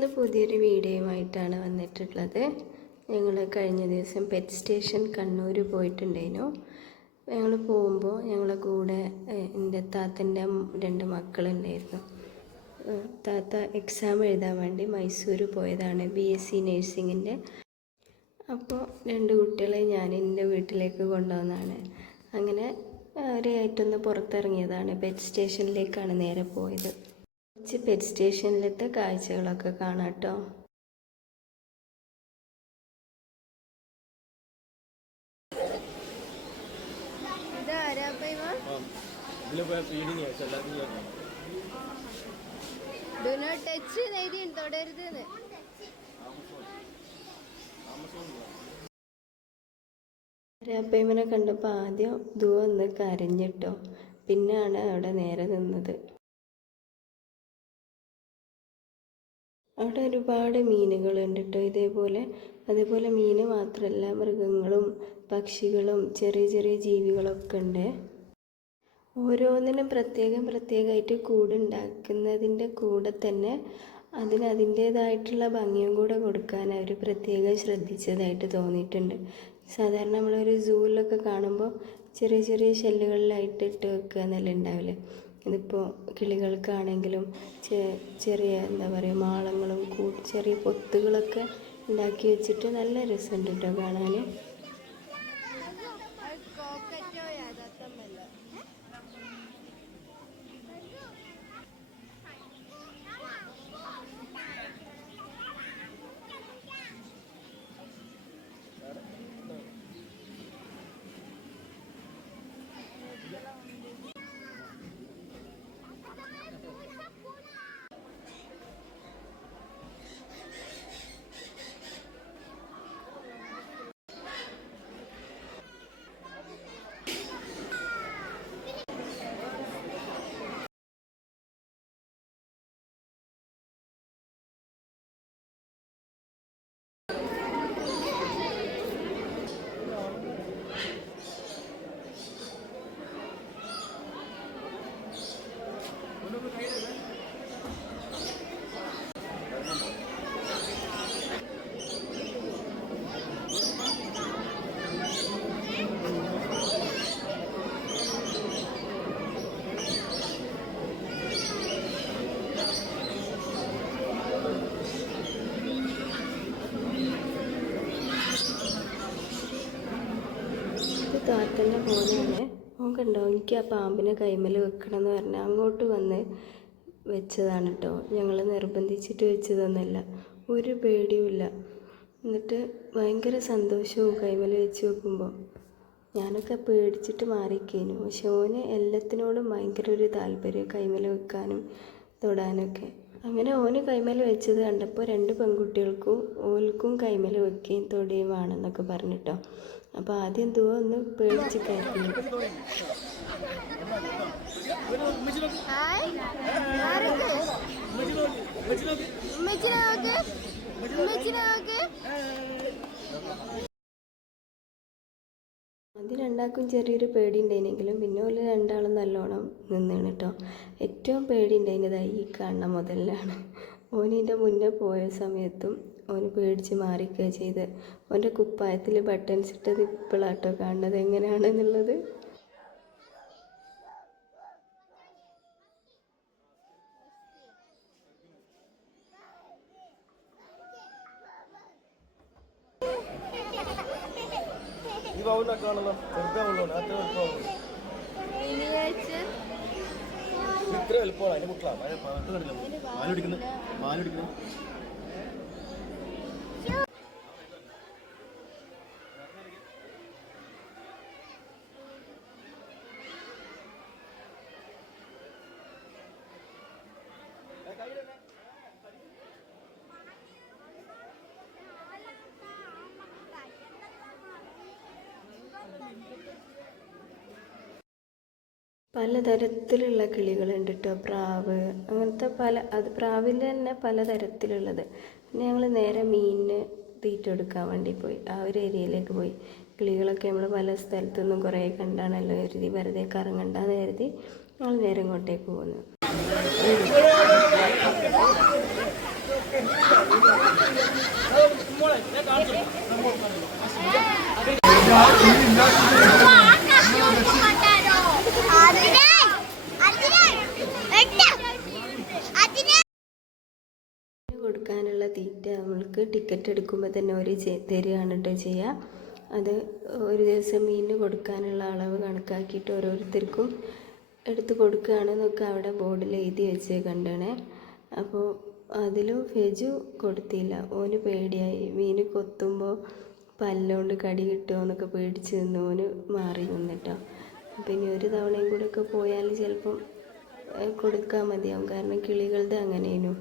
ഇന്ന് പുതിയൊരു വീഡിയോയുമായിട്ടാണ് വന്നിട്ടുള്ളത്. ഞങ്ങൾ കഴിഞ്ഞ ദിവസം പെറ്റ് സ്റ്റേഷൻ കണ്ണൂർ പോയിട്ടുണ്ടായിരുന്നു. ഞങ്ങൾ പോകുമ്പോൾ ഞങ്ങളെ കൂടെ എന്റെ താത്തന്റെ രണ്ട് മക്കളുണ്ടായിരുന്നു. താത്ത എക്സാം എഴുതാൻ വേണ്ടി മൈസൂർ പോയതാണ് ബി എസ് സി നേഴ്സിങ്ങിന്റെ അപ്പോൾ രണ്ട് കുട്ടികളെ ഞാൻ എന്റെ വീട്ടിലേക്ക് കൊണ്ടുവന്നതാണ് അങ്ങനെ അവരെയായിട്ടൊന്ന് പുറത്തിറങ്ങിയതാണ് പെറ്റ് സ്റ്റേഷനിലേക്കാണ് നേരെ പോയത്. കുറച്ച് പെറ്റ് സ്റ്റേഷനിലത്തെ കാഴ്ചകളൊക്കെ കാണാം കേട്ടോ. കണ്ടപ്പോ കണ്ടപ്പോൾ ആദ്യം ദൂ ഒന്ന് കരഞ്ഞിട്ടോ പിന്നെയാണ് അവിടെ നേരെ നിന്നത്. അവിടെ ഒരുപാട് മീനുകളുണ്ട് കേട്ടോ ഇതേപോലെ അതേപോലെ മീന് മാത്രമല്ല മൃഗങ്ങളും പക്ഷികളും ചെറിയ ചെറിയ ജീവികളൊക്കെ ഉണ്ട്. ഓരോന്നിനും പ്രത്യേകം പ്രത്യേകമായിട്ട് കൂടുണ്ടാക്കുന്നതിന്റെ കൂടെ തന്നെ അതിന് അതിന്റേതായിട്ടുള്ള ഭംഗിയും കൂടെ കൊടുക്കാൻ അവർ പ്രത്യേകം ശ്രദ്ധിച്ചതായിട്ട് തോന്നിയിട്ടുണ്ട്. സാധാരണ നമ്മളൊരു സൂവിലൊക്കെ കാണുമ്പോൾ ചെറിയ ചെറിയ ഷെല്ലുകളിലായിട്ട് ഇട്ട് വെക്കുക എന്നല്ല ഉണ്ടാവില്ലേ ഇതിപ്പോൾ കിളികൾക്കാണെങ്കിലും ചെറിയ എന്താ പറയുക മാളങ്ങളും ചെറിയ പൊത്തുകളൊക്കെ ഉണ്ടാക്കി വെച്ചിട്ട് നല്ല രസമുണ്ട് കേട്ടോ കാണാൻ. താത്തന്റെ മോനാണ്. ഓൻ കണ്ടോ എനിക്ക് ആ പാമ്പിനെ കൈമേൽ വെക്കണം എന്ന് പറഞ്ഞാൽ അങ്ങോട്ട് വന്ന് വെച്ചതാണ് കേട്ടോ ഞങ്ങൾ നിർബന്ധിച്ചിട്ട് വെച്ചതൊന്നുമല്ല. ഒരു പേടിയുമില്ല എന്നിട്ട് ഭയങ്കര സന്തോഷവും കൈമേൽ വെച്ച് വെക്കുമ്പോൾ ഞാനൊക്കെ പേടിച്ചിട്ട് മാറിക്കേനു. പക്ഷെ ഓന് എല്ലാത്തിനോടും ഭയങ്കര ഒരു താല്പര്യം കൈമേൽ വെക്കാനും തൊടാനൊക്കെ. അങ്ങനെ ഓന് കൈമേൽ വെച്ചത് കണ്ടപ്പോൾ രണ്ട് പെൺകുട്ടികൾക്കും ഓൽക്കും കൈമേൽ വെക്കുകയും തൊടുകയും വേണമെന്നൊക്കെ പറഞ്ഞിട്ടോ അപ്പോൾ ആദ്യം ദുവ ഒന്ന് പേടിച്ച് കയറ്റി അത് രണ്ടാൾക്കും ചെറിയൊരു പേടി ഉണ്ടായിരുന്നെങ്കിലും പിന്നെ ഓൽ രണ്ടാളും നല്ലോണം നിന്നാണ് കേട്ടോ ഏറ്റവും പേടി ഉണ്ടായിരുന്നതായി ഈ കാണുന്ന മുതലാണ് ഓനിന്റെ മുന്നേ പോയ സമയത്തും ഓന് പേടിച്ച് മാറിക്കുക ചെയ്ത്. ഓന്റെ കുപ്പായത്തിൽ ബട്ടൺസ് ഇട്ടത് ഇപ്പോഴാട്ടോ കാണുന്നത്. എങ്ങനെയാണെന്നുള്ളത് ഈ പൗണ്ടൊക്കെ ആണല്ലോ. ഉള്ളൂ അത്ര എളുപ്പമാണ് ഇത്ര എളുപ്പമാണ്. അതിന്റെ മുട്ടിലാണ് പാലുടിക്കുന്നു പാലുടിക്കുന്നു പലതരത്തിലുള്ള കിളികളുണ്ട് കേട്ടോ പ്രാവ് അങ്ങനത്തെ പല അത് പ്രാവിൽ തന്നെ പലതരത്തിലുള്ളത്. പിന്നെ ഞങ്ങൾ നേരെ മീനിന് തീറ്റ കൊടുക്കാൻ വേണ്ടി പോയി. ആ ഒരു ഏരിയയിലേക്ക് പോയി. കിളികളൊക്കെ നമ്മൾ പല സ്ഥലത്തുനിന്നും കുറേ കണ്ടാണല്ലോ കരുതി വെറുതെ കറങ്ങണ്ടെന്ന് കരുതി ഞങ്ങൾ നേരെ ഇങ്ങോട്ടേക്ക് പോകുന്നു തീറ്റ നമ്മൾക്ക് ടിക്കറ്റ് എടുക്കുമ്പോൾ തന്നെ ഒരു തരികയാണ് കേട്ടോ ചെയ്യുക അത് ഒരു ദിവസം മീനിന് കൊടുക്കാനുള്ള അളവ് കണക്കാക്കിയിട്ട് ഓരോരുത്തർക്കും എടുത്ത് കൊടുക്കുകയാണെന്നൊക്കെ അവിടെ ബോർഡിൽ എഴുതി വെച്ച് കണ്ടണേ അപ്പോൾ അതിലും ഫെജു കൊടുത്തില്ല. ഓന് പേടിയായി. മീൻ കൊത്തുമ്പോൾ പല്ലുകൊണ്ട് കടി കിട്ടുമോ എന്നൊക്കെ പേടിച്ച് നിന്ന് ഓന് മാറി നിന്നിട്ടോ. അപ്പം ഇനി ഒരു തവണയും കൂടെ ഒക്കെ പോയാൽ ചിലപ്പം കൊടുക്കാൻ മതിയാവും. കാരണം കിളികളുടെ അങ്ങനെയേനു